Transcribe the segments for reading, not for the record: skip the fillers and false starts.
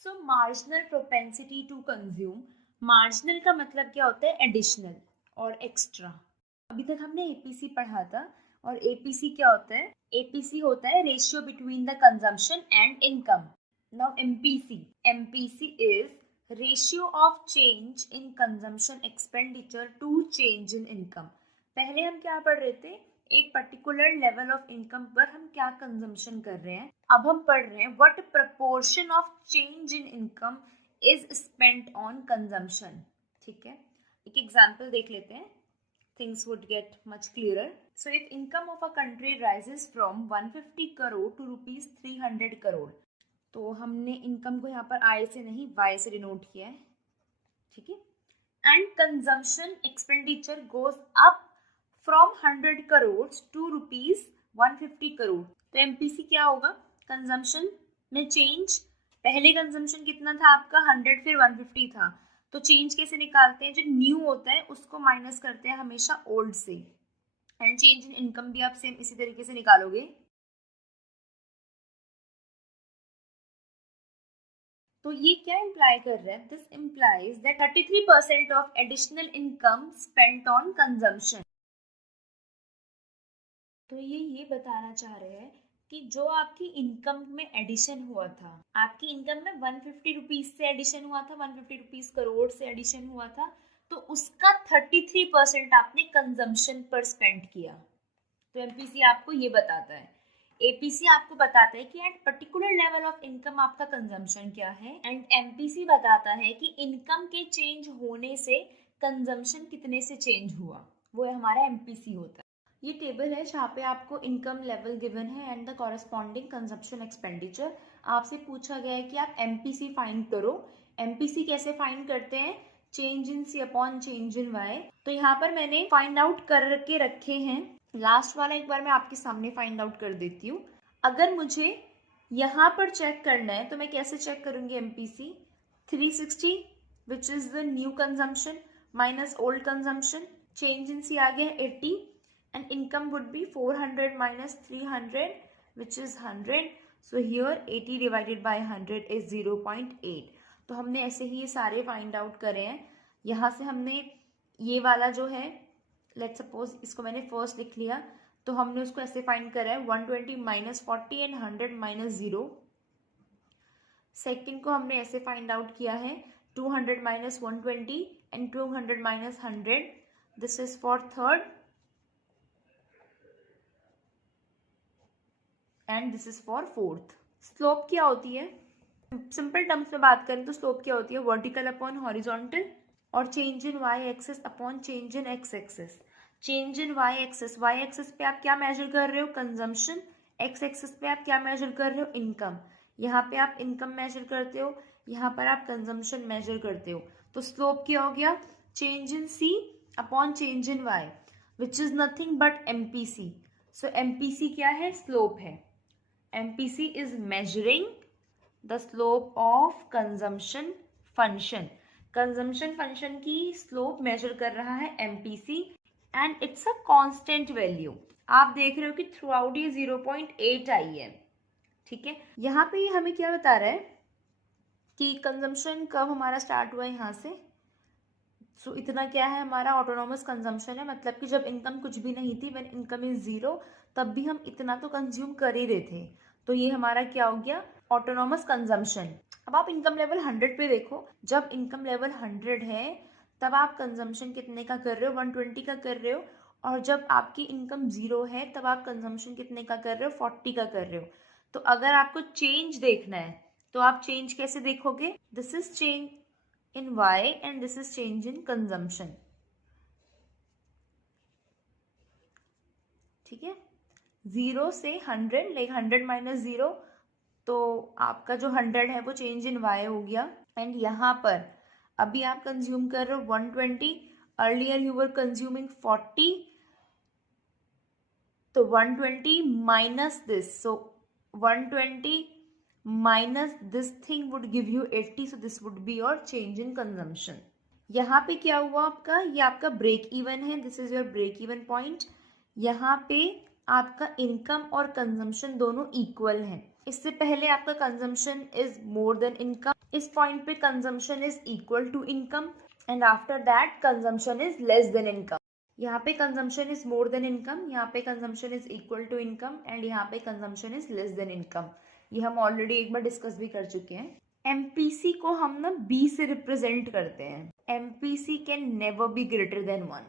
So marginal propensity to consume, marginal का मतलब क्या होता है? एडिशनल और एक्स्ट्रा। अभी तक हमने एपीसी पढ़ा था, और एपीसी क्या होता है? एपीसी होता है ratio between the consumption and income. Now MPC is ratio of change in consumption expenditure to change in income. पहले हम क्या पढ़ रहे थे? एक पर्टिकुलर लेवल ऑफ इनकम पर हम क्या कंजम्पशन कर रहे हैं। अब हम पढ़ रहे हैं what proportion of change in income is spent on consumption. ठीक है, एक एग्जांपल देख लेते हैं, things would get much clearer. So if income of a country rises from 150 crore to rupees 300 crore, तो हमने इनकम को यहाँ पर आई से नहीं वाई से डिनोट किया है, ठीक है। And consumption expenditure goes up from 100 crore to rupees 150 crore, तो एमपीसी क्या होगा? कंजम्पशन में चेंज। पहले कंजम्पशन कितना था आपका? 100, फिर 150 था। तो चेंज कैसे निकालते हैं? जो न्यू होता है उसको माइनस करते हैं हमेशा ओल्ड से। एंड चेंज इन इनकम भी आप सेम इसी तरीके से निकालोगे। तो ये क्या इम्प्लाई कर रहा है? This implies that 33% of additional income spent on consumption. तो ये बताना चाह रहे हैं कि जो आपकी इनकम में एडिशन हुआ था, आपकी इनकम में 150 रुपीज से एडिशन हुआ था, 150 रुपीज करोड़ से एडिशन हुआ था, तो उसका 33% आपने कंजम्पशन पर स्पेंड किया। तो एमपीसी आपको ये बताता है। एपीसी आपको बताता है कि at particular level of income आपका कंजम्पशन क्या है, एंड एमपीसी बताता है कि इनकम के चेंज होने से कंजम्पशन कितने से चेंज हुआ, वो हमारा एमपीसी होता है। ये टेबल है जहाँ पे आपको इनकम लेवल गिवन है and the corresponding consumption expenditure. आपसे पूछा गया है कि आप एमपीसी फाइंड करो। एमपीसी कैसे फाइंड करते हैं? Change in C upon change in Y. तो यहाँ पर मैंने फाइंड आउट करके रखे हैं। लास्ट वाला एक बार मैं आपके सामने फाइंड आउट कर देती हूँ। अगर मुझे यहाँ पर चेक करना है तो मैं कैसे चेक करूंगी? MPC 360 which is the new consumption minus old consumption, change in C आ गया 80, and income would be 400 minus 300 which is 100. So here 80 divided by 100 is 0.8. तो हमने ऐसे ही ये सारे फाइंड आउट करे हैं। यहाँ से हमने ये वाला जो है, लेट सपोज इसको मैंने फर्स्ट लिख लिया, तो हमने उसको ऐसे फाइंड करा है 120 माइनस 40 एंड 100 माइनस 0। सेकेंड को हमने ऐसे फाइंड आउट किया है 200 minus 120 and 200 minus 100। This is for third and this is for fourth. Slope क्या होती है? सिंपल टर्म्स में बात करें तो स्लोप क्या होती है? वर्टिकल अपॉन हॉरिजॉन्टल, और change in Y axis upon change in X axis. Change in Y axis पे आप क्या मेजर कर रहे हो? कंजम्पशन। एक्स एक्सिस पे आप क्या मेजर कर रहे हो? इनकम। यहाँ पे आप इनकम मेजर करते हो, यहाँ पर आप कंजम्पशन मेजर करते हो। तो स्लोप क्या हो गया? Change in C upon change in Y which is nothing but MPC. So MPC क्या है? स्लोप है। MPC is measuring the slope of consumption function. Consumption function की slope measure कर रहा है MPC and it's a constant value. आप देख रहे हो कि थ्रू आउट ये 0.8 आई है, ठीक है। यहाँ पे ये हमें क्या बता रहा है कि कंजम्पशन कब हमारा स्टार्ट हुआ है यहाँ से। सो इतना क्या है? हमारा ऑटोनॉमस कंजम्पशन है, मतलब कि जब इनकम कुछ भी नहीं थी, व्हेन इनकम इज जीरो, तब भी हम इतना तो कंज्यूम कर ही रहे थे। तो ये हमारा क्या हो गया? Autonomous consumption. अब आप इनकम लेवल 100 पे देखो, जब इनकम लेवल 100 है तब आप कंजम्पशन कितने का कर रहे हो? 120 का कर रहे हो। और जब आपकी इनकम जीरो है तब आप कंजम्पशन कितने का कर रहे हो? 40 का कर रहे हो। तो अगर आपको चेंज देखना है तो आप चेंज कैसे देखोगे? This is change in Y and this is change in consumption, ठीक है। 0 से 100, लाइक 100 माइनस 0, तो आपका जो 100 है वो चेंज इन Y हो गया। एंड यहाँ पर अभी आप कंज्यूम कर रहे हो 120, अर्लियर यू वर कंज्यूमिंग 40, तो 120 minus this, so 120 minus this thing would give you 80, so this would be your change in consumption. यहाँ पे क्या हुआ आपका? ये आपका ब्रेक इवन है, this is your break even point. यहाँ पे आपका इनकम और कंजम्पशन दोनों इक्वल हैं, इससे पहले आपका consumption is more than income, इस पॉइंट पे consumption is equal to income, and after that consumption is less than income. यहाँ पे consumption is more than income, यहाँ पे consumption is equal to income, and यहाँ पे consumption is less than income. ये हम ऑलरेडी एक बार डिस्कस भी कर चुके हैं। एमपीसी को हम ना बी से रिप्रेजेंट करते हैं। MPC can never be greater than 1,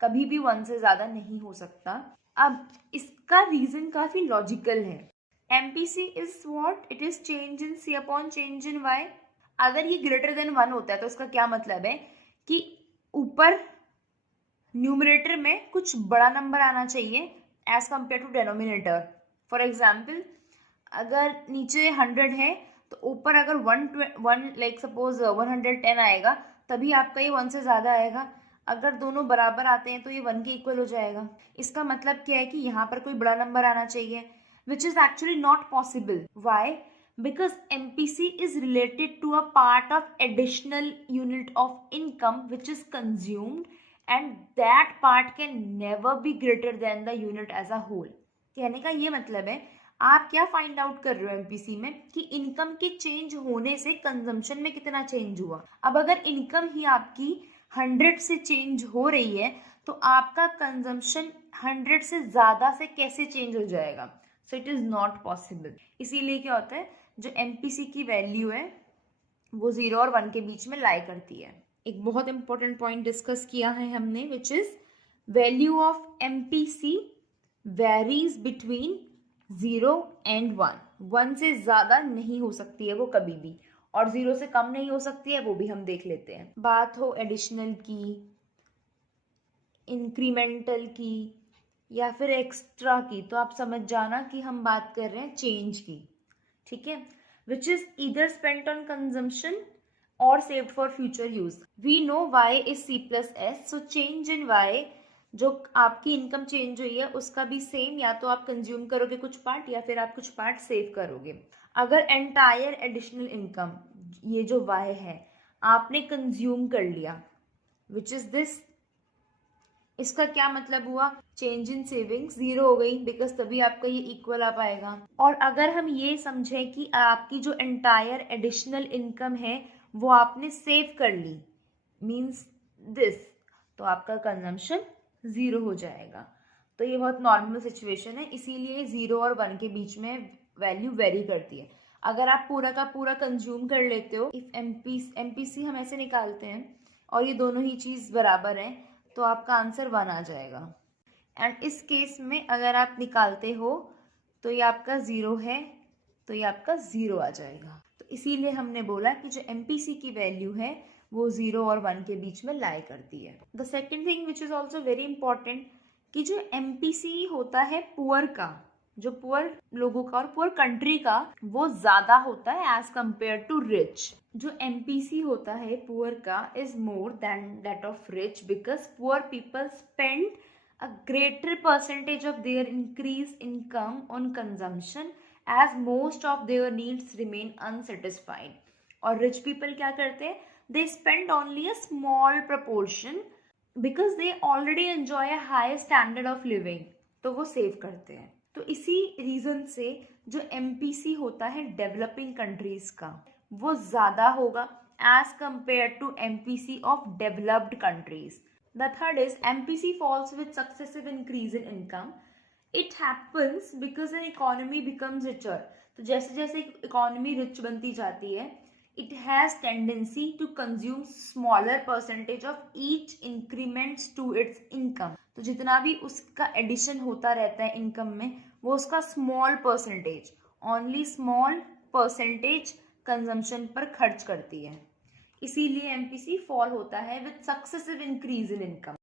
कभी भी 1 से ज्यादा नहीं हो सकता। अब इसका रीजन काफी लॉजिकल है। MPC is what? It is change in C upon change in Y. अगर ये ग्रेटर देन 1 होता है तो इसका क्या मतलब है कि ऊपर न्यूमरेटर में कुछ बड़ा नंबर आना चाहिए as compare to denominator. For example, अगर नीचे 100 है तो ऊपर अगर 1 लाइक सपोज 110 आएगा, तभी आपका ये 1 से ज़्यादा आएगा। अगर दोनों बराबर आते हैं तो ये 1 के इक्वल हो जाएगा। इसका मतलब क्या है कि यहाँ पर कोई बड़ा नंबर आना चाहिए, which is actually not possible. Why? Because MPC is related to a part of additional unit of income which is consumed, and that part can never be greater than the unit as a whole. कहने का ये मतलब है, आप क्या find out कर रहे हो एमपीसी में कि इनकम के चेंज होने से कंजम्पशन में कितना चेंज हुआ। अब अगर इनकम ही आपकी 100 से चेंज हो रही है तो आपका कंजम्पशन 100 से ज़्यादा से कैसे चेंज हो जाएगा? So it is not possible. इसीलिए क्या होता है, जो एमपीसी की वैल्यू है वो 0 और 1 के बीच में लाई करती है। एक बहुत इंपॉर्टेंट पॉइंट डिस्कस किया है हमने, which is value of MPC varies between 0 and 1। 1 से ज़्यादा नहीं हो सकती है वो कभी भी, और 0 से कम नहीं हो सकती है, वो भी हम देख लेते हैं। बात हो एडिशनल की, इंक्रीमेंटल की, या फिर एक्स्ट्रा की, तो आप समझ जाना कि हम बात कर रहे हैं चेंज की। ठीक है, which is either spent on consumption और saved for future use. We know y is c+s, so change in y, जो आपकी इनकम चेंज हुई है उसका भी सेम, या तो आप कंज्यूम करोगे कुछ पार्ट या फिर आप कुछ पार्ट सेव करोगे। अगर एंटायर एडिशनल इनकम, ये जो y है, आपने कंज्यूम कर लिया, विच इज दिस, इसका क्या मतलब हुआ? चेंज इन सेविंग्स 0 हो गई, बिकॉज तभी आपका ये इक्वल आ पाएगा। और अगर हम ये समझें कि आपकी जो एंटायर एडिशनल इनकम है वो आपने सेव कर ली, मीन्स दिस, तो आपका कंजम्पशन 0 हो जाएगा। तो ये बहुत नॉर्मल सिचुएशन है, इसीलिए 0 और 1 के बीच में वैल्यू वेरी करती है। अगर आप पूरा का पूरा कंज्यूम कर लेते हो, इफ एमपीसी हम ऐसे निकालते हैं और ये दोनों ही चीज़ बराबर हैं, तो आपका आंसर 1 आ जाएगा। एंड इस केस में अगर आप निकालते हो तो ये आपका 0 है, तो ये आपका 0 आ जाएगा। तो इसीलिए हमने बोला कि जो एमपीसी की वैल्यू है वो 0 और 1 के बीच में लाई करती है। The second thing which is also very important, कि जो एमपीसी होता है पुअर का, जो पुअर लोगों का और पुअर कंट्री का, वो ज्यादा होता है एज कंपेयर टू रिच। जो एमपीसी होता है पुअर का is more than that of rich, because poor people spend a greater percentage of their increase income on consumption as most of their needs remain unsatisfied. और rich people क्या करते हैं? They spend only a small proportion because they already enjoy a high standard of living, तो वो save करते हैं। तो इसी रीजन से जो एमपीसी होता है डेवलपिंग कंट्रीज का, वो ज्यादा होगा as compare to MPC of developed countries. The third is MPC falls with successive increase in income. It happens because an economy becomes richer. तो जैसे जैसे इकोनॉमी रिच बनती जाती है, it has tendency to consume smaller percentage of each increments to its income। तो जितना भी उसका एडिशन होता रहता है इनकम में, वो उसका small percentage, only small percentage consumption पर खर्च करती है। इसीलिए एमपीसी फॉल होता है with successive increase in income.